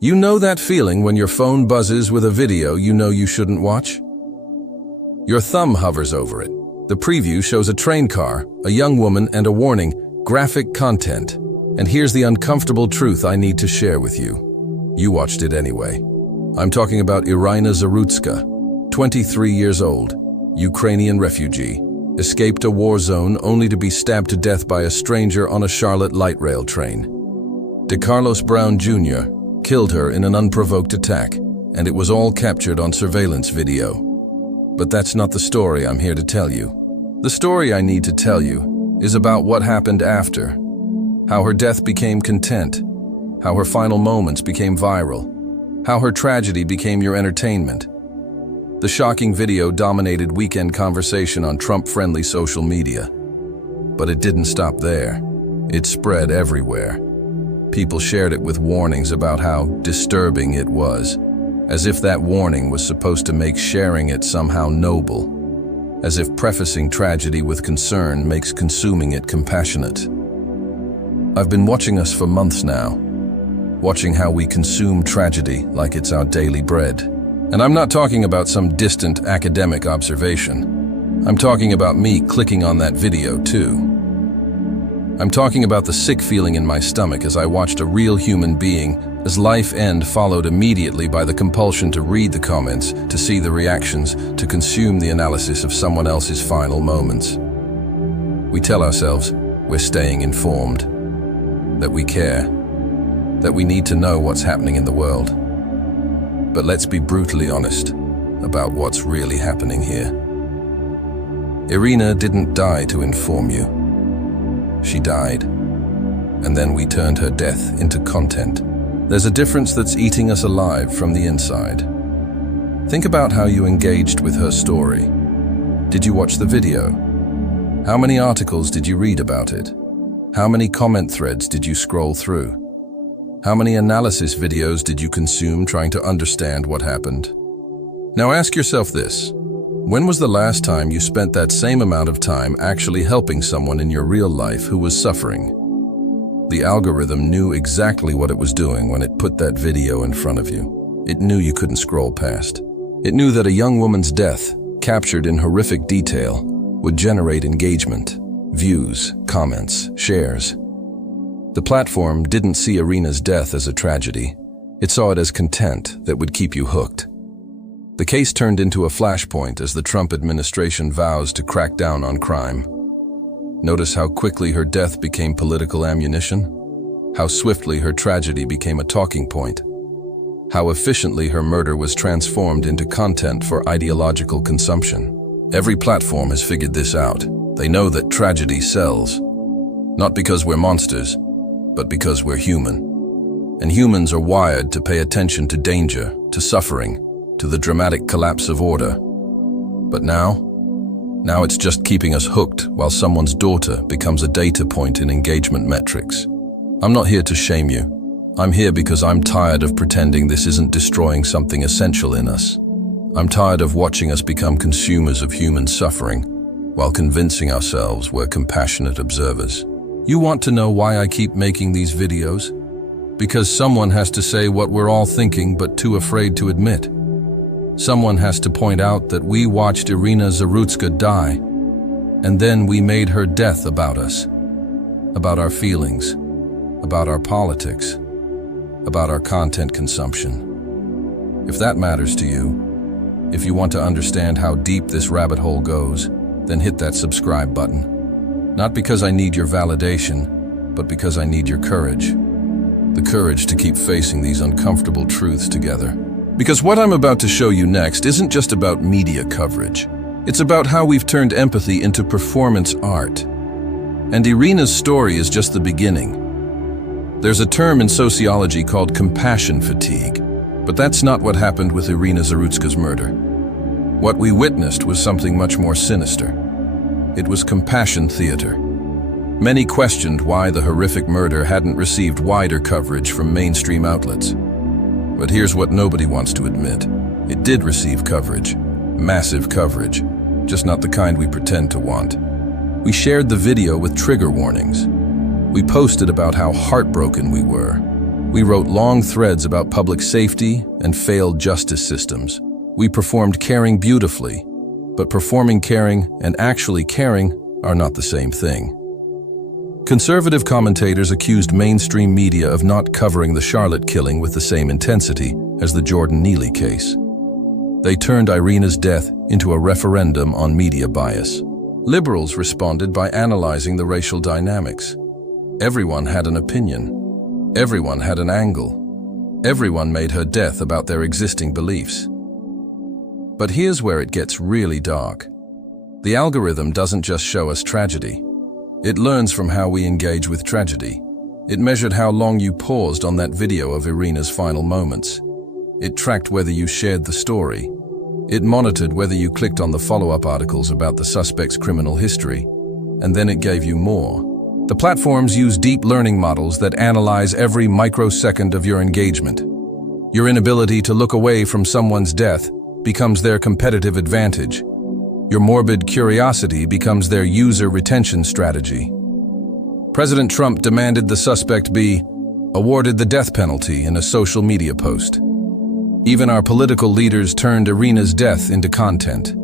You know that feeling when your phone buzzes with a video you know you shouldn't watch? Your thumb hovers over it. The preview shows a train car, a young woman, and a warning, graphic content. And here's the uncomfortable truth I need to share with you. You watched it anyway. I'm talking about Iryna Zarutska, 23 years old, Ukrainian refugee, escaped a war zone only to be stabbed to death by a stranger on a Charlotte light rail train. Decarlos Brown Jr. killed her in an unprovoked attack, and it was all captured on surveillance video. But that's not the story I'm here to tell you. The story I need to tell you is about what happened after, how her death became content, how her final moments became viral, how her tragedy became your entertainment. The shocking video dominated weekend conversation on Trump-friendly social media. But it didn't stop there. It spread everywhere. People shared it with warnings about how disturbing it was, as if that warning was supposed to make sharing it somehow noble, as if prefacing tragedy with concern makes consuming it compassionate. I've been watching us for months now, watching how we consume tragedy like it's our daily bread. And I'm not talking about some distant academic observation. I'm talking about me clicking on that video too. I'm talking about the sick feeling in my stomach as I watched a real human being, as life end followed immediately by the compulsion to read the comments, to see the reactions, to consume the analysis of someone else's final moments. We tell ourselves we're staying informed, that we care, that we need to know what's happening in the world. But let's be brutally honest about what's really happening here. Iryna didn't die to inform you. She died, and then we turned her death into content. There's a difference that's eating us alive from the inside. Think about how you engaged with her story. Did you watch the video? How many articles did you read about it? How many comment threads did you scroll through? How many analysis videos did you consume trying to understand what happened? Now ask yourself this. When was the last time you spent that same amount of time actually helping someone in your real life who was suffering? The algorithm knew exactly what it was doing when it put that video in front of you. It knew you couldn't scroll past. It knew that a young woman's death, captured in horrific detail, would generate engagement, views, comments, shares. The platform didn't see Iryna's death as a tragedy. It saw it as content that would keep you hooked. The case turned into a flashpoint as the Trump administration vows to crack down on crime. Notice how quickly her death became political ammunition, how swiftly her tragedy became a talking point, how efficiently her murder was transformed into content for ideological consumption. Every platform has figured this out. They know that tragedy sells, not because we're monsters, but because we're human. And humans are wired to pay attention to danger, to suffering, to the dramatic collapse of order. But now it's just keeping us hooked while someone's daughter becomes a data point in engagement metrics. I'm not here to shame you. I'm here because I'm tired of pretending this isn't destroying something essential in us. I'm tired of watching us become consumers of human suffering while convincing ourselves we're compassionate observers. You want to know why I keep making these videos? Because someone has to say what we're all thinking but too afraid to admit. Someone has to point out that we watched Iryna Zarutska die, and then we made her death about us, about our feelings, about our politics, about our content consumption. If that matters to you, if you want to understand how deep this rabbit hole goes, then hit that subscribe button. Not because I need your validation, but because I need your courage. The courage to keep facing these uncomfortable truths together. Because what I'm about to show you next isn't just about media coverage. It's about how we've turned empathy into performance art. And Iryna's story is just the beginning. There's a term in sociology called compassion fatigue, but that's not what happened with Iryna Zarutska's murder. What we witnessed was something much more sinister. It was compassion theater. Many questioned why the horrific murder hadn't received wider coverage from mainstream outlets. But here's what nobody wants to admit. It did receive coverage. Massive coverage. Just not the kind we pretend to want. We shared the video with trigger warnings. We posted about how heartbroken we were. We wrote long threads about public safety and failed justice systems. We performed caring beautifully, but performing caring and actually caring are not the same thing. Conservative commentators accused mainstream media of not covering the Charlotte killing with the same intensity as the Jordan Neely case. They turned Iryna's death into a referendum on media bias. Liberals responded by analyzing the racial dynamics. Everyone had an opinion. Everyone had an angle. Everyone made her death about their existing beliefs. But here's where it gets really dark. The algorithm doesn't just show us tragedy. It learns from how we engage with tragedy. It measured how long you paused on that video of Iryna's final moments. It tracked whether you shared the story. It monitored whether you clicked on the follow-up articles about the suspect's criminal history, and then it gave you more. The platforms use deep learning models that analyze every microsecond of your engagement. Your inability to look away from someone's death becomes their competitive advantage. Your morbid curiosity becomes their user retention strategy. President Trump demanded the suspect be awarded the death penalty in a social media post. Even our political leaders turned Iryna's death into content,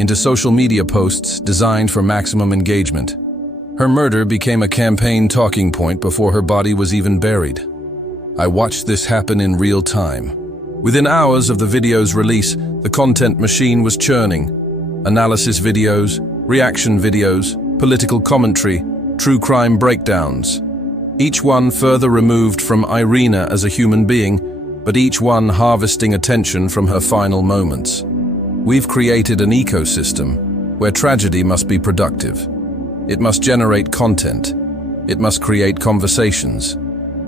into social media posts designed for maximum engagement. Her murder became a campaign talking point before her body was even buried. I watched this happen in real time. Within hours of the video's release, the content machine was churning. Analysis videos, reaction videos, political commentary, true crime breakdowns. Each one further removed from Iryna as a human being, but each one harvesting attention from her final moments. We've created an ecosystem where tragedy must be productive. It must generate content. It must create conversations.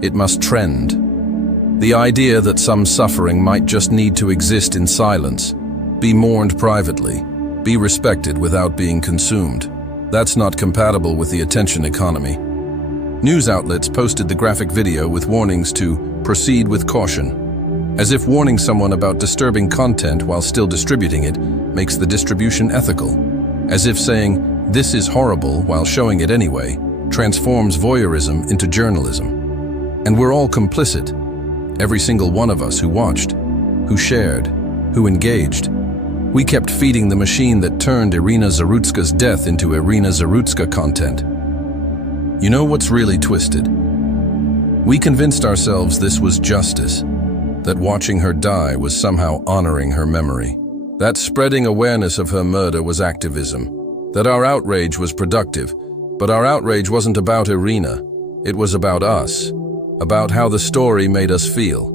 It must trend. The idea that some suffering might just need to exist in silence, be mourned privately, be respected without being consumed, that's not compatible with the attention economy. News outlets posted the graphic video with warnings to proceed with caution, as if warning someone about disturbing content while still distributing it makes the distribution ethical, as if saying, "This is horrible," while showing it anyway, transforms voyeurism into journalism. And we're all complicit. Every single one of us who watched, who shared, who engaged. We kept feeding the machine that turned Iryna Zarutska's death into Iryna Zarutska content. You know what's really twisted? We convinced ourselves this was justice, that watching her die was somehow honoring her memory, that spreading awareness of her murder was activism, that our outrage was productive. But our outrage wasn't about Iryna. It was about us, about how the story made us feel,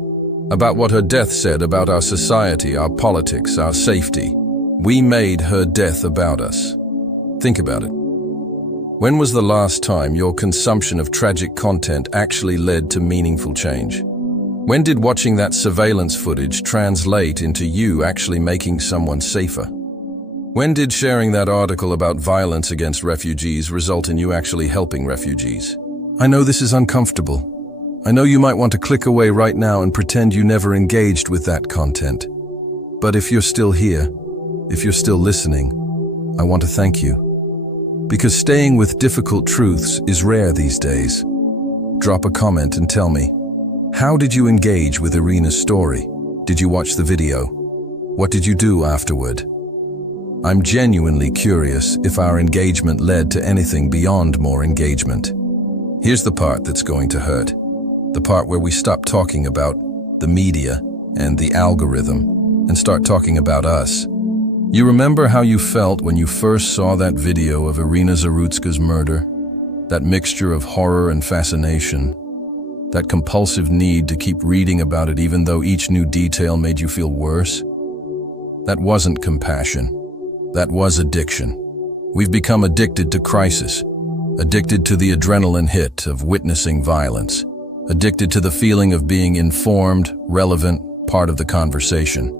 about what her death said about our society, our politics, our safety. We made her death about us. Think about it. When was the last time your consumption of tragic content actually led to meaningful change? When did watching that surveillance footage translate into you actually making someone safer? When did sharing that article about violence against refugees result in you actually helping refugees? I know this is uncomfortable. I know you might want to click away right now and pretend you never engaged with that content. But if you're still here, if you're still listening, I want to thank you. Because staying with difficult truths is rare these days. Drop a comment and tell me, how did you engage with Iryna's story? Did you watch the video? What did you do afterward? I'm genuinely curious if our engagement led to anything beyond more engagement. Here's the part that's going to hurt. The part where we stop talking about the media and the algorithm and start talking about us. You remember how you felt when you first saw that video of Iryna Zarutska's murder? That mixture of horror and fascination? That compulsive need to keep reading about it even though each new detail made you feel worse? That wasn't compassion. That was addiction. We've become addicted to crisis, addicted to the adrenaline hit of witnessing violence, addicted to the feeling of being informed, relevant, part of the conversation.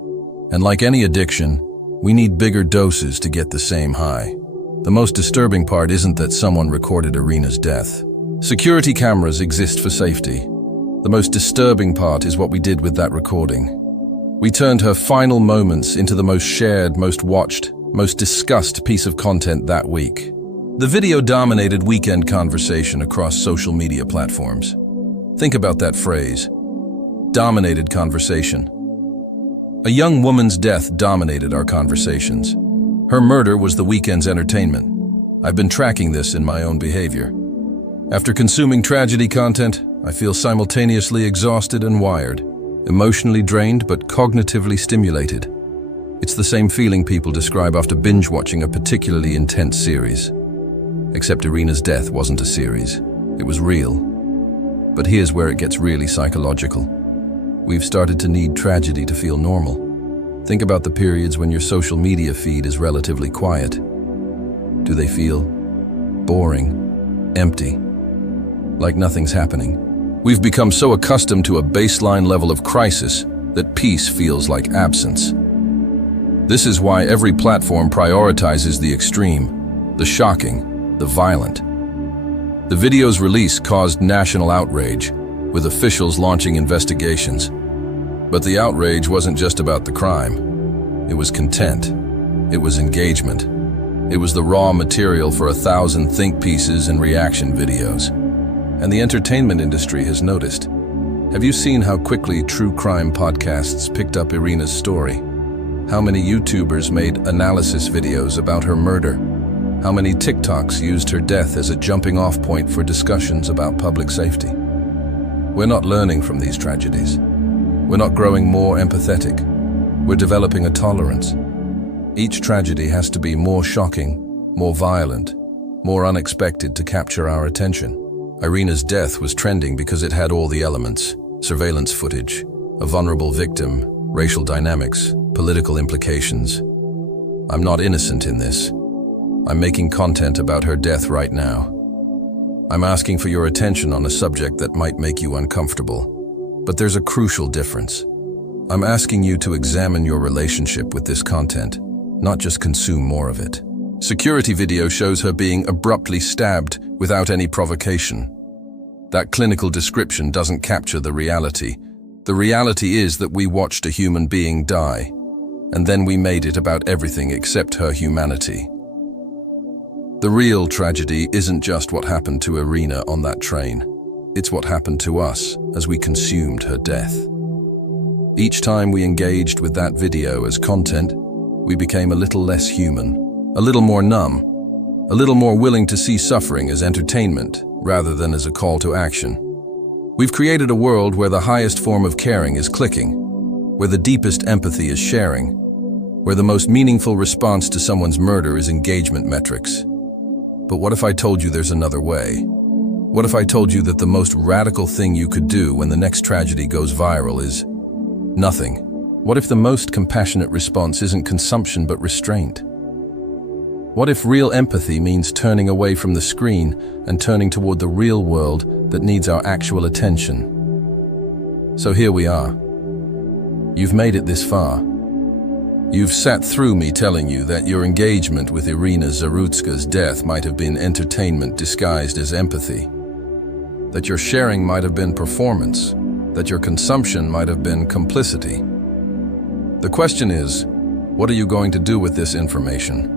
And like any addiction, we need bigger doses to get the same high. The most disturbing part isn't that someone recorded Iryna's death. Security cameras exist for safety. The most disturbing part is what we did with that recording. We turned her final moments into the most shared, most watched, most discussed piece of content that week. The video dominated weekend conversation across social media platforms. Think about that phrase, dominated conversation. A young woman's death dominated our conversations. Her murder was the weekend's entertainment. I've been tracking this in my own behavior. After consuming tragedy content, I feel simultaneously exhausted and wired, emotionally drained but cognitively stimulated. It's the same feeling people describe after binge-watching a particularly intense series. Except Iryna's death wasn't a series. It was real. But here's where it gets really psychological. We've started to need tragedy to feel normal. Think about the periods when your social media feed is relatively quiet. Do they feel boring, empty, like nothing's happening? We've become so accustomed to a baseline level of crisis that peace feels like absence. This is why every platform prioritizes the extreme, the shocking, the violent. The video's release caused national outrage, with officials launching investigations. But the outrage wasn't just about the crime. It was content. It was engagement. It was the raw material for 1,000 think pieces and reaction videos. And the entertainment industry has noticed. Have you seen how quickly true crime podcasts picked up Iryna's story? How many YouTubers made analysis videos about her murder? How many TikToks used her death as a jumping-off point for discussions about public safety? We're not learning from these tragedies. We're not growing more empathetic. We're developing a tolerance. Each tragedy has to be more shocking, more violent, more unexpected to capture our attention. Iryna's death was trending because it had all the elements: surveillance footage, a vulnerable victim, racial dynamics, political implications. I'm not innocent in this. I'm making content about her death right now. I'm asking for your attention on a subject that might make you uncomfortable. But there's a crucial difference. I'm asking you to examine your relationship with this content, not just consume more of it. Security video shows her being abruptly stabbed without any provocation. That clinical description doesn't capture the reality. The reality is that we watched a human being die, and then we made it about everything except her humanity. The real tragedy isn't just what happened to Iryna on that train. It's what happened to us as we consumed her death. Each time we engaged with that video as content, we became a little less human, a little more numb, a little more willing to see suffering as entertainment rather than as a call to action. We've created a world where the highest form of caring is clicking, where the deepest empathy is sharing, where the most meaningful response to someone's murder is engagement metrics. But what if I told you there's another way? What if I told you that the most radical thing you could do when the next tragedy goes viral is nothing? What if the most compassionate response isn't consumption but restraint? What if real empathy means turning away from the screen and turning toward the real world that needs our actual attention? So here we are. You've made it this far. You've sat through me telling you that your engagement with Iryna Zarutska's death might have been entertainment disguised as empathy, that your sharing might have been performance, that your consumption might have been complicity. The question is, what are you going to do with this information?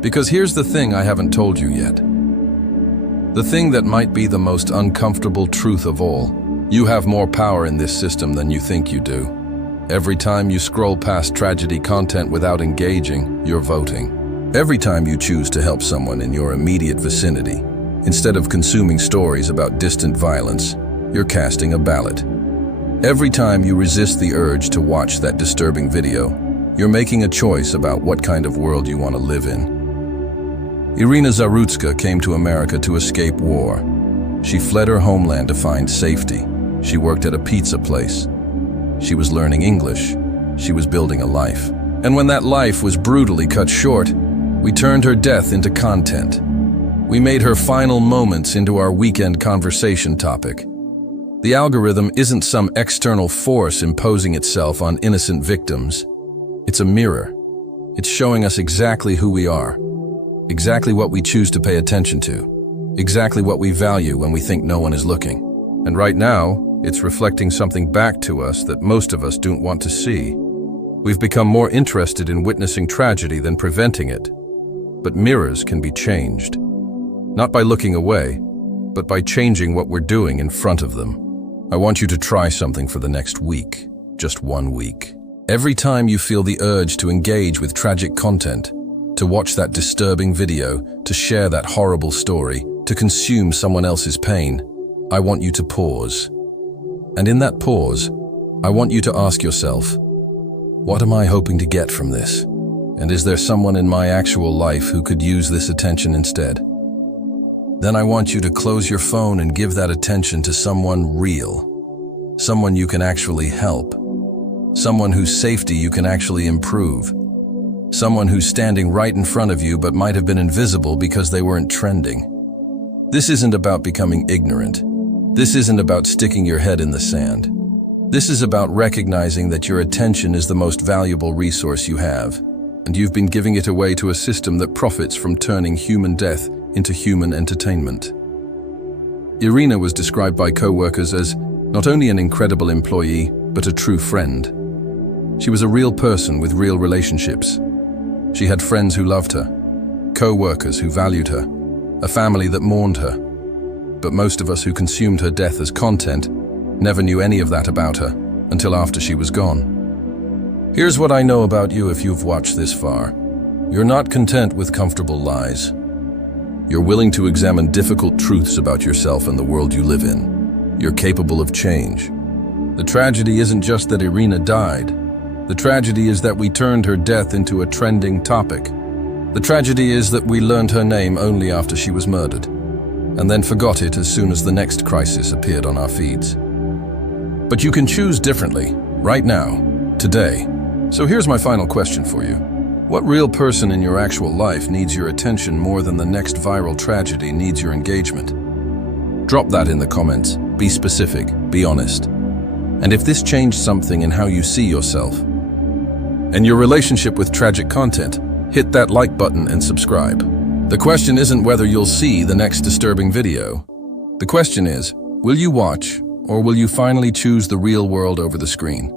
Because here's the thing I haven't told you yet. The thing that might be the most uncomfortable truth of all. You have more power in this system than you think you do. Every time you scroll past tragedy content without engaging, you're voting. Every time you choose to help someone in your immediate vicinity, instead of consuming stories about distant violence, you're casting a ballot. Every time you resist the urge to watch that disturbing video, you're making a choice about what kind of world you want to live in. Iryna Zarutska came to America to escape war. She fled her homeland to find safety. She worked at a pizza place. She was learning English. She was building a life. And when that life was brutally cut short, we turned her death into content. We made her final moments into our weekend conversation topic. The algorithm isn't some external force imposing itself on innocent victims. It's a mirror. It's showing us exactly who we are, exactly what we choose to pay attention to, exactly what we value when we think no one is looking. And right now, it's reflecting something back to us that most of us don't want to see. We've become more interested in witnessing tragedy than preventing it. But mirrors can be changed. Not by looking away, but by changing what we're doing in front of them. I want you to try something for the next week, just 1 week. Every time you feel the urge to engage with tragic content, to watch that disturbing video, to share that horrible story, to consume someone else's pain, I want you to pause. And in that pause, I want you to ask yourself, what am I hoping to get from this? And is there someone in my actual life who could use this attention instead? Then I want you to close your phone and give that attention to someone real, someone you can actually help, someone whose safety you can actually improve, someone who's standing right in front of you but might have been invisible because they weren't trending. This isn't about becoming ignorant. This isn't about sticking your head in the sand. This is about recognizing that your attention is the most valuable resource you have, and you've been giving it away to a system that profits from turning human death into human entertainment. Iryna was described by co-workers as not only an incredible employee, but a true friend. She was a real person with real relationships. She had friends who loved her, co-workers who valued her, a family that mourned her. But most of us who consumed her death as content never knew any of that about her until after she was gone. Here's what I know about you if you've watched this far. You're not content with comfortable lies. You're willing to examine difficult truths about yourself and the world you live in. You're capable of change. The tragedy isn't just that Iryna died. The tragedy is that we turned her death into a trending topic. The tragedy is that we learned her name only after she was murdered, and then forgot it as soon as the next crisis appeared on our feeds. But you can choose differently, right now, today. So here's my final question for you. What real person in your actual life needs your attention more than the next viral tragedy needs your engagement? Drop that in the comments. Be specific, be honest. And if this changed something in how you see yourself and your relationship with tragic content, hit that like button and subscribe. The question isn't whether you'll see the next disturbing video. The question is, will you watch, or will you finally choose the real world over the screen?